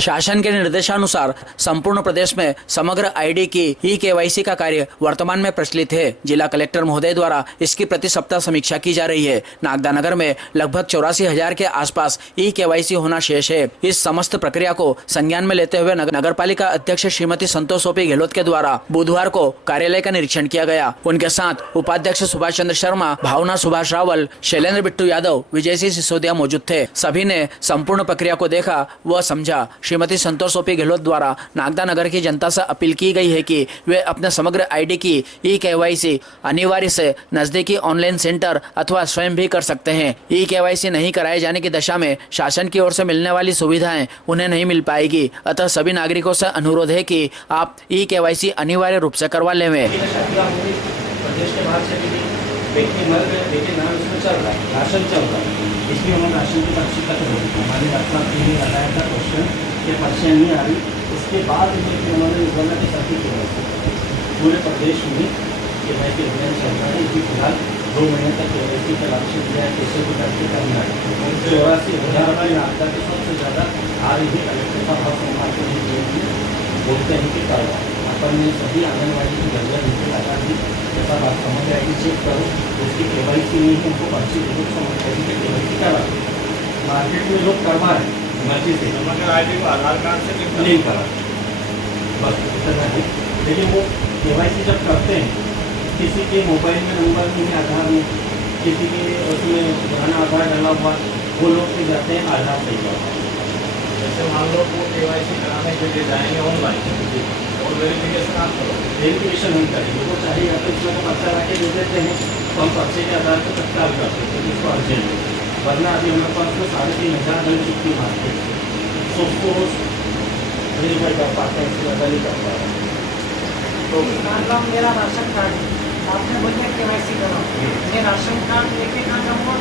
शासन के निर्देशानुसार संपूर्ण प्रदेश में समग्र आईडी की ई-केवाईसी का कार्य वर्तमान में प्रचलित है। जिला कलेक्टर महोदय द्वारा इसकी प्रति सप्ताह समीक्षा की जा रही है। नागदा नगर में लगभग 84,000 के आसपास ई-केवाईसी होना शेष है। इस समस्त प्रक्रिया को संज्ञान में लेते हुए नगर पालिका अध्यक्ष श्रीमती संतोष ओपी गहलोत के द्वारा बुधवार को कार्यालय का निरीक्षण किया गया। उनके साथ उपाध्यक्ष सुभाष चंद्र शर्मा, भावना सुभाष रावल, शैलेंद्र बिट्टू यादव, विजय सिंह सिसोदिया मौजूद थे। सभी ने संपूर्ण प्रक्रिया को देखा व समझा। श्रीमती संतोष ओपी गहलोत द्वारा नागदा नगर की जनता से अपील की गई है कि वे अपने समग्र आईडी की ई-केवाईसी अनिवार्य से नजदीकी ऑनलाइन सेंटर अथवा स्वयं भी कर सकते हैं। ई-केवाईसी नहीं कराए जाने की दशा में शासन की ओर से मिलने वाली सुविधाएं उन्हें नहीं मिल पाएगी। अतः सभी नागरिकों से अनुरोध है कि आप ई-केवाईसी अनिवार्य रूप से करवा लें। प्रदेश के बाहर से व्यक्ति मर गए, लेकिन नाम इसमें चल रहा है, राशन चल रहा है, इसलिए उन्होंने राशन की पर्ची तक रोक दी। हमारे डॉक्टर ने लगाया था क्वेश्चन कि पर्चियाँ नहीं आ रही। उसके बाद उन्होंने बोला कि सभी पूरे प्रदेश में केवाईसी अभियान चल रहा है। इसी फिलहाल 2 महीने तक केवाईसी का लक्ष्य दिया है, कैसे भी करके करना है। 84,000 नागदा के सबसे ज़्यादा आ रही है। कलेक्टर का भाव संभाल के बोलते हैं कि करवा अपन ने सभी आंगनबाड़ी की जरूरत नीचे लगा दी। जैसा बात समझ आएगी चेक करो, उसकी केवाईसी नहीं है, उनको पर्ची देखो, समझ आएगी कि केवाईसी करा। मार्केट में लोग करवा रहे हैं मर्जी से, मगर आईडी को आधार कार्ड से नहीं करा, बस इतना है। लेकिन वो केवाईसी जब करते हैं, किसी के मोबाइल में नंबर नहीं है, आधार में, किसी के उसमें पुराना आधार डाला हुआ, वो लोग भी जाते हैं आधार से ही। जैसे मान लो वो केवाईसी कराने के लिए जाएंगे ऑनलाइन और वेरिफिकेशन आप करो, वेरिफिकेशन नहीं करेंगे वो चाहे या तो इसमें पर्चा ला के दे देते हैं, तो हम पर्चे के आधार पर तत्काल करते हैं इसको अर्जेंट। वरना अभी हमारे पास में 3,500 बन चुकी मार्केट से, तो उसको वेरीफाई कर पाते हैं, इससे ज़्यादा नहीं कर पा रहे। तो मान लो मेरा राशन कार्ड आपने बोलिए केवाईसी करो, मैं राशन कार्ड लेके कहाँ जाऊँगा?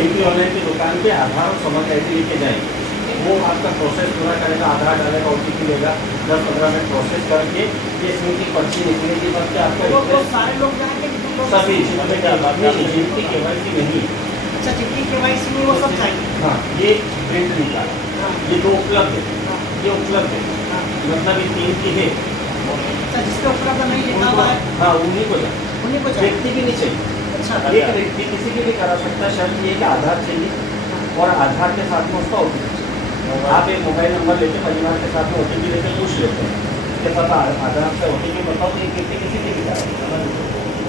उनकी ऑनलाइन की दुकान पे आधार और समग्र आईडी लेके जाएंगे। वो आपका प्रोसेस पूरा करेगा, आधार डालेगा, OTP लेगा, 10-15 मिनट प्रोसेस करके ये इसमें की पर्ची निकलेगी। बाद में आपका सारे लोग जाएंगे, सभी जिनकी केवाईसी नहीं। अच्छा, जिनकी केवाईसी नहीं वो सब जाएंगे। हाँ, ये प्रिंट निकाला, ये 2 उपलब्ध है, ये उपलब्ध है, मतलब ये 3 की है। अच्छा, जिसका उपलब्ध नहीं लिखा हुआ है, हाँ उन्हीं को जाए, व्यक्ति भी नहीं चाहिए। अच्छा, एक व्यक्ति किसी के लिए करा सकता है, शर्त ये कि आधार चाहिए और आधार के साथ में उसका OTP। आप एक मोबाइल नंबर लेके परिवार के साथ में OTP लेके पूछ लेते हैं, इसके साथ आधार से OTP बताओ, तो एक व्यक्ति किसी के लिए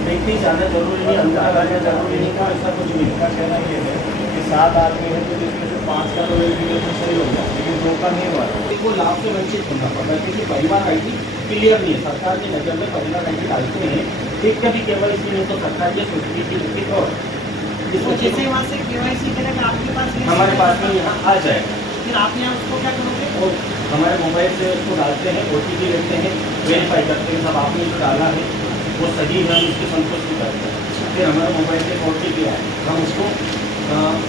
व्यक्ति जाना जरूरी नहीं, अंदर आना जरूरी नहीं, कोई ऐसा कुछ भी नहीं। कहना ये है कि 7 आदमी है तो जिसमें से 5 का तो वेरिफिकेशन सही हो गया, लेकिन 2 का नहीं हुआ, वो लाभ से वंचित होना पड़ता है। क्योंकि परिवार ID क्लियर नहीं है, सरकार की नजर में परिवार ID डालते हैं, एक का भी केवाईसी नहीं तो सरकार ये सोचती की लिखित और जैसे वहाँ से केवाईसी करेगा आपके पास, हमारे पास में यहाँ आ जाएगा। फिर आप यहाँ उसको क्या करोगे? और हमारे मोबाइल से उसको डालते हैं, OTP लेते हैं, वेरीफाई करते हैं, सब आपने जो डाला है वो सही है, हम उसकी संतुष्टि करते हैं। फिर हमारे मोबाइल से OTP आए, हम उसको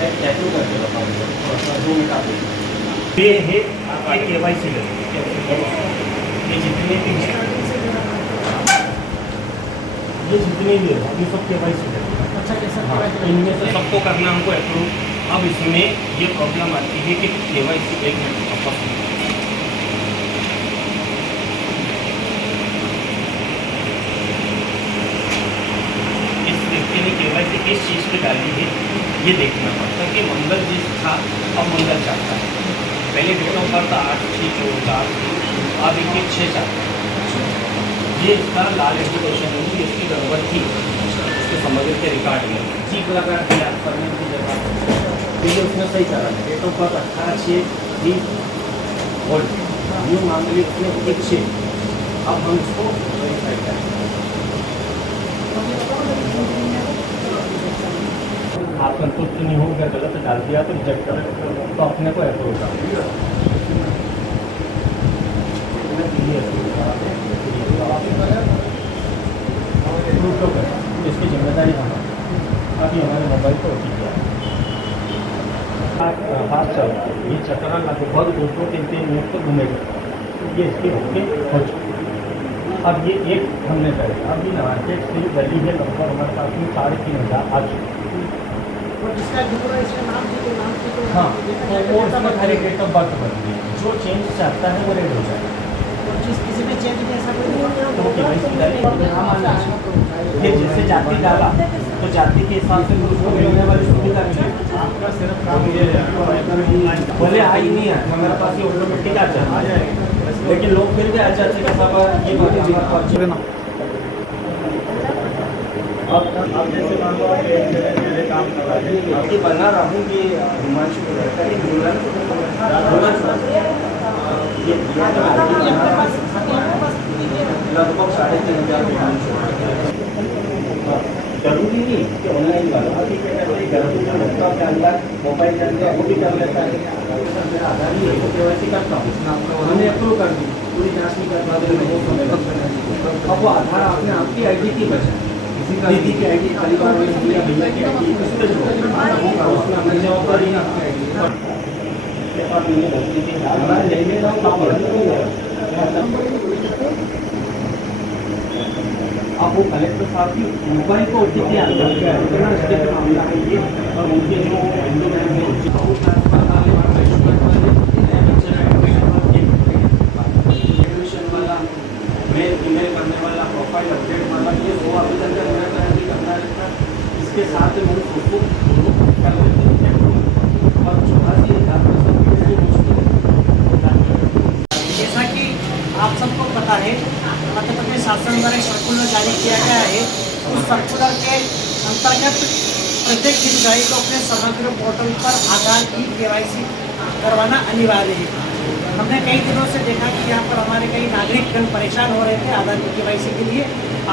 एक टैटू करके बताओगे, 2 मिनट आप देखिए। ये है आपके केवाईसी ये जितने भी हैं, ये जितने भी हैं अभी सब केवाईसी है। अच्छा, कैसा? हाँ, इनमें से सबको करना हमको अप्रूव। अब इसमें ये प्रॉब्लम आती है कि केवाईसी 1 मिनट वापस इस व्यक्ति ने केवाईसी किस चीज़ पे डाली है ये देखना पड़ता है कि मंगल जिस था अब मंगल चाहता है। पहले डेट ऑफ बर्थ 8/6/2004, अब 21/6 ये इसका लाल एजुकेशन होगी, इसकी गड़बड़ थी उसके समझ के रिकॉर्ड में ठीक लगा के याद करने की जगह ये उसने सही करा है। डेट ऑफ बर्थ 18/6/20 और न्यू मांगलिक में 1/6। अब हम इसको वेरीफाई करेंगे। आप संतुष्ट नहीं होगा, गलत डाल दिया तो रिजेक्ट करें, तो अपने को अप्रूव कर इसकी जिम्मेदारी हमारी। अभी हमारे मोबाइल को OTP हाथ चल रहा है, ये चक्रा लगभग 2-3 मिनट तो घूमेगा, ये इसके होके हो चुकी। अब ये एक हमने करेगा, अभी मार्केट से गली है लगभग हमारे पास में 3,500 आ चुकी। और जिसका दूसरा इसका नाम थी तो नाम थी तो हाँ, तो वो इसमें खाली डेट ऑफ बर्थ बदली, जो चेंज चाहता है वो रेड हो जाएगा। और जिस किसी ने चेंज किया ऐसा कोई नहीं होता। तो KYC डाली और नाम आना है। ये जैसे जाति डाला तो जाति के हिसाब से उसको मिलने वाली सुविधा मिलेगी। आपका सिर्फ काम ये है, भले आई नहीं है हमारे पास ये ऑटोमेटिक आ जाएगा, लेकिन लोग फिर भी आ जाते हैं कि साहब ये बात हमारे पास है ना। अब जैसे मान लो आप एक जगह काम कर रहे हैं, आपकी बना रहा हूँ कि हिमांशु को रहता है दुल्हन लगभग 3,500 जरूरी नहीं कि ऑनलाइन वाला घर लैपटॉप के अंदर मोबाइल के अंदर वो भी कर लेता है। आधार ही है वो KYC करता हूँ, हमने अप्रूव कर दी, पूरी जाँच नहीं कर पाते वो समय लगता। अब वो आधार आपने आपकी ID की बचा, दीदी की ID, परिवार में भैया की ID, उसमें हमारी जवाबदारी है आपकी ID। अब वो कलेक्टर साहब की मोबाइल को OTP आता है, मामला है ये, और उनके जो ईमेल करने वाला, प्रोफाइल अपडेट वाला, ये वो अभी तक करना रहता है। इसके साथ में उसको कर लेते हैं और 84,000 जैसा कि आप सबको पता है, मध्य प्रदेश शासन द्वारा एक सर्कुलर जारी किया गया है। उस सर्कुलर के अंतर्गत प्रत्येक हितग्राही को अपने समग्र पोर्टल पर आधार की KYC करवाना अनिवार्य है। हमने कई दिनों से देखा कि यहाँ पर हमारे कई नागरिकगण परेशान हो रहे थे आधार की KYC के लिए।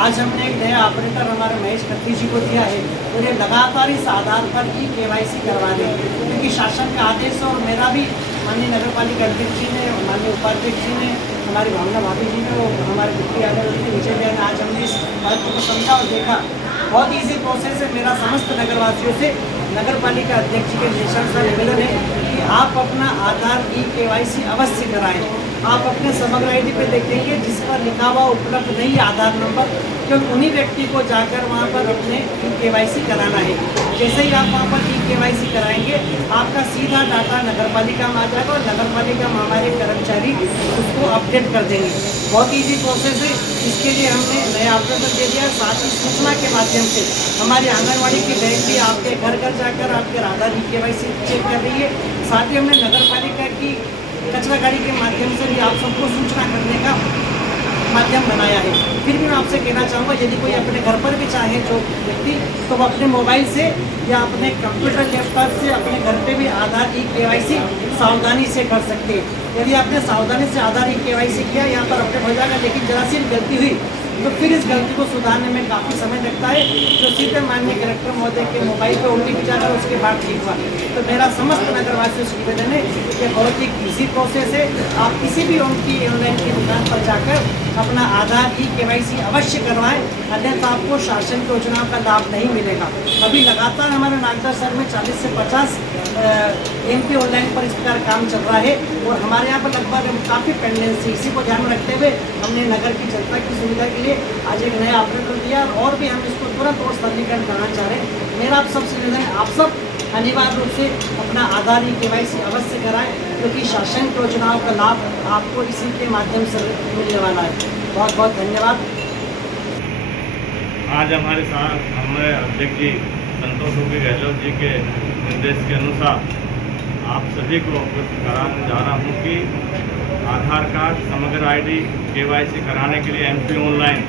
आज हमने एक नया ऑपरेटर हमारे महेश खत्री जी को दिया है, उन्हें लगातार इस आधार पर ही KYC करवा दें, क्योंकि शासन का आदेश और मेरा भी माननीय नगर पालिका अध्यक्ष जी ने, माननीय उपाध्यक्ष जी ने, हमारी भावना भाभी जी ने, हमारे डिप्टी यादव जी ने, विजय भैया ने, आज हमने इस बात को समझा और देखा। बहुत ईजी प्रोसेस है। मेरा समस्त नगरवासियों से नगर पालिका अध्यक्ष जी के निर्देशन से निवेदन है कि आप अपना आधार KYC अवश्य कराएं। आप अपने समग्र ID पे देखेंगे जिस पर लिखा हुआ उपलब्ध नहीं है आधार नंबर, क्योंकि उन्हीं व्यक्ति को जाकर वहाँ पर अपने KYC कराना है। जैसे ही आप वहाँ पर KYC कराएंगे, आपका सीधा डाटा नगर पालिका में आ जाएगा और नगर पालिका में हमारे कर्मचारी उसको अपडेट कर देंगे। बहुत ईजी प्रोसेस है। इसके लिए हमने नया ऑपरेटर दे दिया। साथ ही सूचना के माध्यम से हमारी आंगनबाड़ी की बहन भी आपके घर घर जाकर आपके आधार KYC चेक कर रही है। साथ ही हमने नगर पालिका की कचरा गाड़ी के माध्यम से भी आप सबको सूचना करने का माध्यम बनाया है। फिर भी मैं आपसे कहना चाहूँगा, यदि कोई अपने घर पर भी चाहे जो व्यक्ति, तो वो अपने मोबाइल से या अपने कंप्यूटर लैपटॉप से अपने घर पे भी आधार KYC सावधानी से कर सकते हैं। यदि आपने सावधानी से आधार KYC किया, यहाँ पर अपडेट हो जाएगा, लेकिन जरा सी गलती हुई तो फिर इस गलती को सुधारने में काफ़ी समय लगता है, जो सीधे माननीय कलेक्टर महोदय के मोबाइल पर OTP जाकर उसके बाद ठीक हुआ। तो मेरा समस्त नगरवासियों से निवेदन है, ये बहुत ही ईजी प्रोसेस है। आप किसी भी उनकी ऑनलाइन की दुकान पर जाकर अपना आधार KYC अवश्य करवाएं, अन्यथा आपको शासन की योजनाओं का लाभ नहीं मिलेगा। अभी लगातार हमारे नागदा शहर में 40 से 50 MP ऑनलाइन पर इस प्रकार काम चल रहा है और हमारे यहाँ पर लगभग काफ़ी पेंडेंसी। इसी को ध्यान में रखते हुए हमने नगर की जनता की सुविधा के लिए आज एक नया ऑपरेटर दिया और भी हम इसको तुरंत और सरलीकरण करना चाह रहे हैं। मेरा आप सबसे निवेदन है, आप सब अनिवार्य रूप से अपना आधार KYC अवश्य कराएं, क्योंकि शासन की योजनाओं का लाभ आपको इसी के माध्यम से मिलने वाला है। बहुत बहुत धन्यवाद। आज हमारे साथ हमारे अध्यक्ष जी संतोष गहलोत जी के निर्देश के अनुसार आप सभी को अवगत कराने जा रहा हूँ कि आधार कार्ड, समग्र ID KYC कराने के लिए MP ऑनलाइन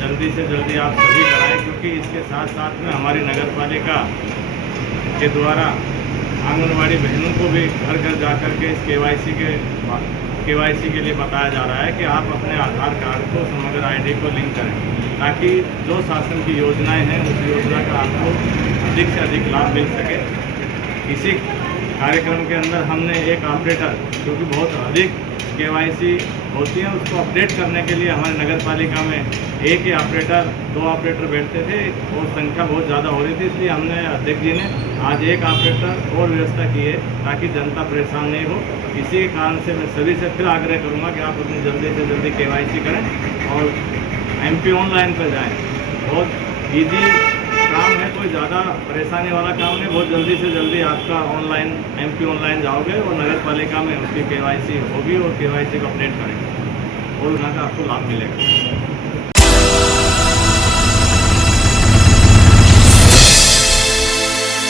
जल्दी से जल्दी आप सभी कराएं, क्योंकि इसके साथ साथ में हमारी नगर पालिका के द्वारा आंगनबाड़ी बहनों को भी घर घर जा कर के इस KYC के लिए बताया जा रहा है कि आप अपने आधार कार्ड को, समग्र ID को लिंक करें, ताकि जो शासन की योजनाएं हैं उस योजना का आपको अधिक से अधिक लाभ मिल सके। इसी कार्यक्रम के अंदर हमने एक ऑपरेटर, जो कि बहुत अधिक KYC होती है, उसको अपडेट करने के लिए हमारे नगर पालिका में एक ही ऑपरेटर, 2 ऑपरेटर बैठते थे और संख्या बहुत ज़्यादा हो रही थी, इसलिए हमने अध्यक्ष जी ने आज एक ऑपरेटर और व्यवस्था की है ताकि जनता परेशान नहीं हो। इसी के कारण से मैं सभी से फिर आग्रह करूँगा कि आप अपनी जल्दी से जल्दी KYC करें और MP ऑनलाइन पर जाएँ। बहुत ईजी काम है, कोई ज़्यादा परेशानी वाला काम नहीं, बहुत जल्दी से जल्दी आपका ऑनलाइन MP ऑनलाइन जाओगे और नगर पालिका में उसकी KYC होगी और KYC को अपडेट करेंगे और वहाँ का आपको लाभ मिलेगा।